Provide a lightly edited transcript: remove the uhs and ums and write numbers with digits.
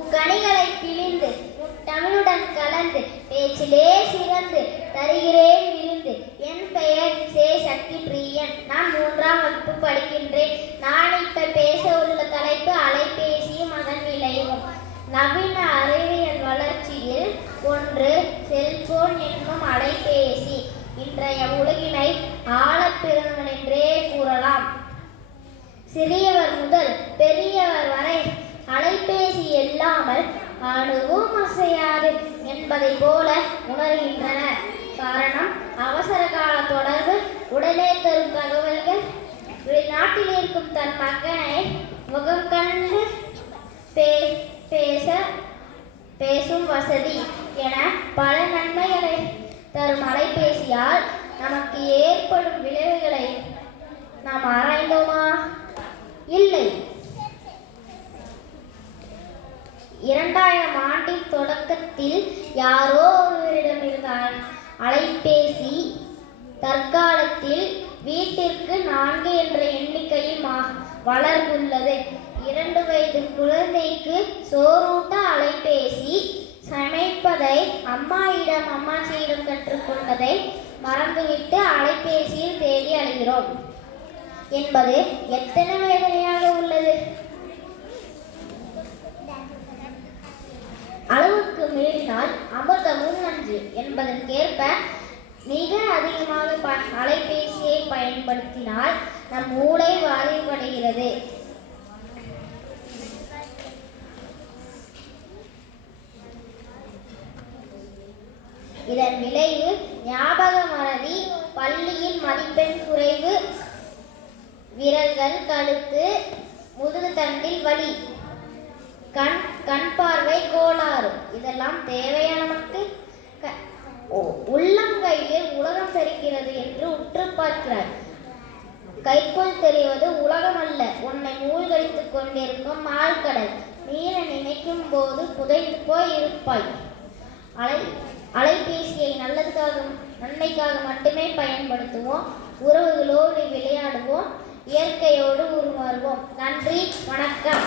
பூக்கனிகளை பிழிந்து தமிழுடன் கலந்து பேச்சிலே சிறந்து தருகிறேன் விருந்து. என் பெயர் சே. சக்தி பிரியன். நான் 3ஆம் வகுப்பு படிக்கின்றேன். நான் இப்ப பேச உள்ள தலைப்பு அலைபேசியும் அதன் விளைவும். நவீன அறிவியல் வளர்ச்சியில் ஒன்று செல்போன் என்னும் அலைபேசி இன்றைய உலகினை ஆளப்பெறும் என்றே கூறலாம். சிறியவர் முதல் பெரியவர் வரை அலைபேசி இல்லாமல் அணுவும் அசையாது என்பதை போல உணர்கின்றனர். காரணம், அவசர கால தொடர்பு, உடனே தரும் தகவல்கள், வெளிநாட்டில் இருக்கும் தன் மகனை முகம் கண்டு பேசும் வசதி என பல நன்மைகளை தரும் அலைபேசியால் நமக்கு ஏற்படும் விளைவுகளை நாம் ஆராய்ந்தோமா? இல்லை. 2000 ஆண்டின் தொடக்கத்தில் யாரோ ஒருவரிடமிருந்தால் அலைபேசி தற்காலத்தில் வீட்டிற்கு 4 என்ற எண்ணிக்கையில் வளர்ந்துள்ளது. 2 வயது குழந்தைக்கு சோறூட்ட அலைபேசி, சமைப்பதை அம்மாச்சியிடம் கற்றுக்கொண்டதை மறந்துவிட்டு அலைபேசியில் தேடி அழைகிறோம் என்பது எத்தனை வேதனையாக உள்ளது. அளவுக்கு மீறினால் அமிர்தமும் நன்று என்பதற்கேற்ப மிக அதிகமாக அலைபேசியை பயன்படுத்தினால் நம் மூளை பாதிப்படைகிறது. இதன் விளைவு ஞாபக மறதி, பள்ளியில் மதிப்பெண் குறைவு, விரல்கள், கழுத்து, முதுகுத்தண்டில் வலி, கண் பார்வை கோளாறு. இதெல்லாம் தேவையா நமக்கு? உள்ளங்கையில் உலகம் தெரிகிறது என்று உற்று பார்க்கிறார். கைக்குள் தெரிவது உலகம் அல்ல, உன்னை மூழ்கடித்துக் கொண்டிருக்கும் ஆழ்கடல். மீற நினைக்கும் போது புதைந்து போய் இருப்பாய். அலைபேசியை நன்மைக்காக மட்டுமே பயன்படுத்துவோம். உறவுகளோடு விளையாடுவோம், இயற்கையோடு உருமாறுவோம். நன்றி, வணக்கம்.